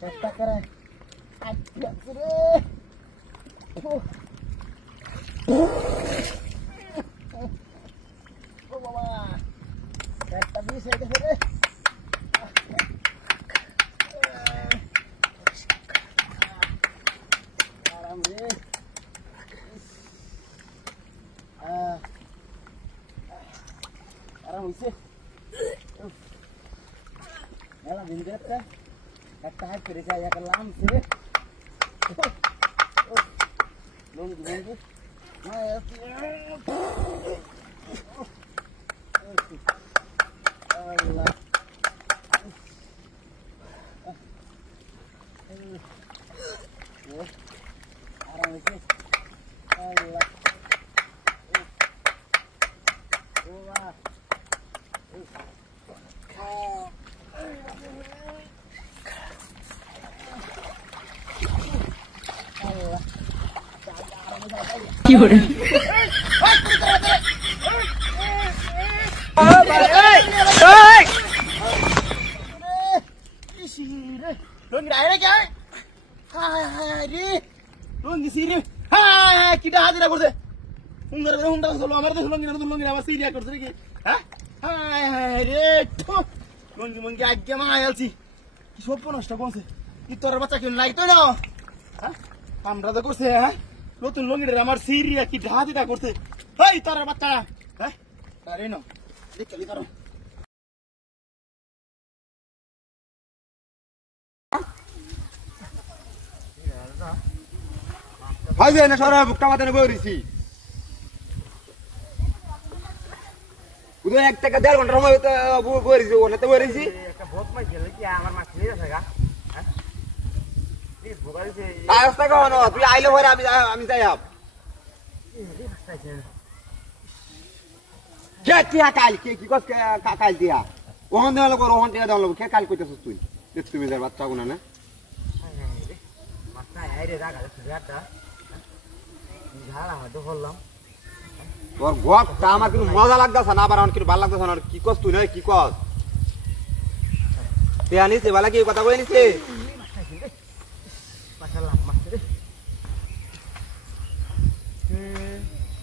চেষ্টা করে বাবা একটা বিষ হয়ে গেছে রে আরাম রে আরাম হয়েছে মেলা দিন দেখতে একটা হাত করে যাই একটা লাম ছেড়ে লঙ্গি লঙ্গি আল্লাহ আরাম হয়েছে আল্লাহ কি করে বাচ্চা কেউ লাগতো না আমরা তো করছে হ্যাঁ নতুন লঙ্গিটা আমার সিরিয়া কি ঢাদিটা করছে এই তোর বাচ্চা হ্যাঁ আরে না দেখলি তোর ভাই না সরা বুকটা মাথায় বইরিছি উদয় 1 থেকে 1.5 ঘন্টা সময় বইরিছি ওনাতে বইরিছি একটা বহুত মাছ গেল কি আমার মাছ নিয়ে যাচ্ছে গা হ্যাঁ এই ভোগাইছে আস্তে কও না তুই আইলে পরে আমি যাই আপ কে টিয়া কাল কি কস কাল দিয়া ওহন দেওয়া করো ওহন টিয়া দেওয়া কে কাল কইতেছস তুই দেখ তুমি যার বাচ্চা গুনা না মাথা আইরে রাগা সুজাটা ঝাড়া হয়তো বললাম তোর গপটা আমার কিন্তু মজা লাগতাছে না আবার আমার কিন্তু ভালো লাগতাছে না কি কস তুই না কি কস তে আনিস এবালা কি কথা কই নিছে মাশাআল্লাহ মাস্টার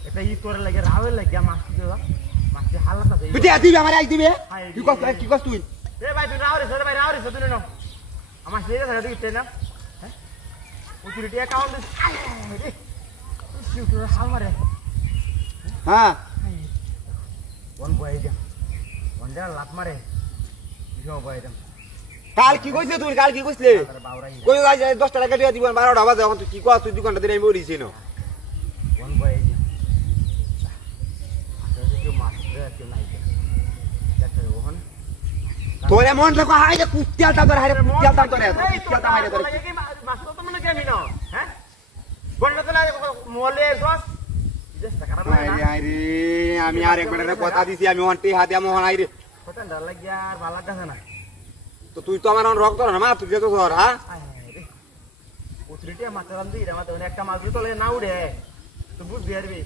এটা ই করে লাগে রাওয়ে লাগে মাস্টার মাস্টার হালাত আছে বিতে দিবি আমার আই দিবি কি কস তুই এ ভাই তুই রাওরে সরে ভাই রাওরে সরে না আমার সেটা ধরে দিতে না হ্যাঁ উচিরিটি অ্যাকাউন্ট রে শুটু হাল মারে হ্যাঁ কোন বয় যা ওন্ডা লাত মারে বিশো বয় যা কাল কি কইছিস তুই কাল কি কইছিস কই গাই 10 টাকা দিয়া দিবেন 12টা বাজে এখন তুই কি কস তুই দোকানটা দিই মরিছি না কোন বয় যা আসলে কি মাস্টার কি নাই দেখো ওহন তোরে মন লাগা হাইরে কুত্তিয়াটা ধরে হাইরে কুত্তিয়াটা ধরে কুত্তিয়াটা হাইরে ধরে মাস্টার তো মনে কেমি না হ্যাঁ গন্ডা চলে মোলে গস আমি আর একবার কথা দিছি আমি ওনটি হাতে মোহন আইরে কথা ডর লাগিয়া আর ভালো লাগছে না তো তুই তো আমার রক ধর না মা তুই তো ধর হ্যাঁ উতরিটি মাছ রাম দি রে মা তো একটা মাছ তো না উড়ে তো বুঝ বিয়ারবি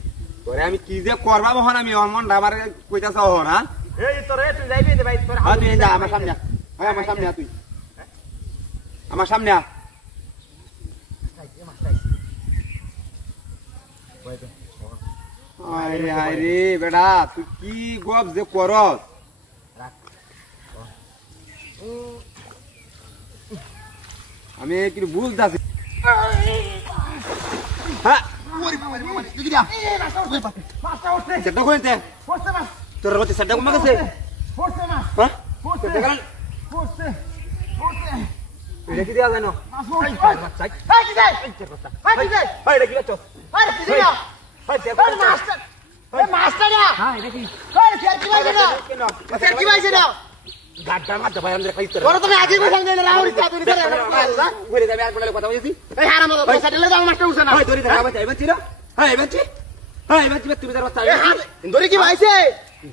তোরে আমি কি যে করবা বহন আমি অমন আমার কইতাছ হন হ্যাঁ এই তোরে তুই যাইবি রে ভাই তোর হ্যাঁ তুই যা আমার সামনে হ্যাঁ আমার সামনে তুই আমার সামনে আরে আরে বেটা তুই কি গপ যে করস আমি কি বুঝতাছি হ্যাঁ ওরে বাবা রে বাবা দেখি যা মাছটা উঠছে সেটা কইতে পড়ছে মাছ তোর হচ্ছে সেটা কমা গেছে পড়ছে মাছ হ্যাঁ পড়ছে পড়ছে পড়ছে এটা কি দেয়া জানো মাছ উঠছে এই কি দেয় এই কি দেয় এই এটা কি করছস আরে কি দিলা এই মাছটা এই মাছটা না হ্যাঁ এটা কি এই ফের কি বাইছে না ফের কি বাইছে না গাড্ডা মারতে ভাই আমরা খাইতে তোরা তুমি আগে বসাই না রাউরি তা তুই ধরে ঘুরে যাবে আর বলে কথা বলছিস এই হারাম দাও পয়সা দিলে দাও মাছটা উঠছে না ওই ধরে থাকা বাচ্চা এবাচ্ছি না হ্যাঁ এবাচ্ছি তুমি তার বাচ্চা এই হাত ধরে কি বাইছে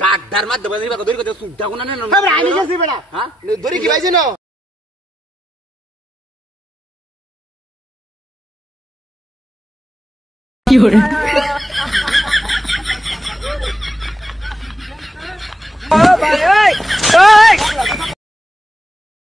গাড্ডার মারতে ভাই ধরে কথা সুদ্ধা গুনা না হ্যাঁ আমি গেছি বেটা হ্যাঁ ধরে কি বাইছে না কি হরে ভাই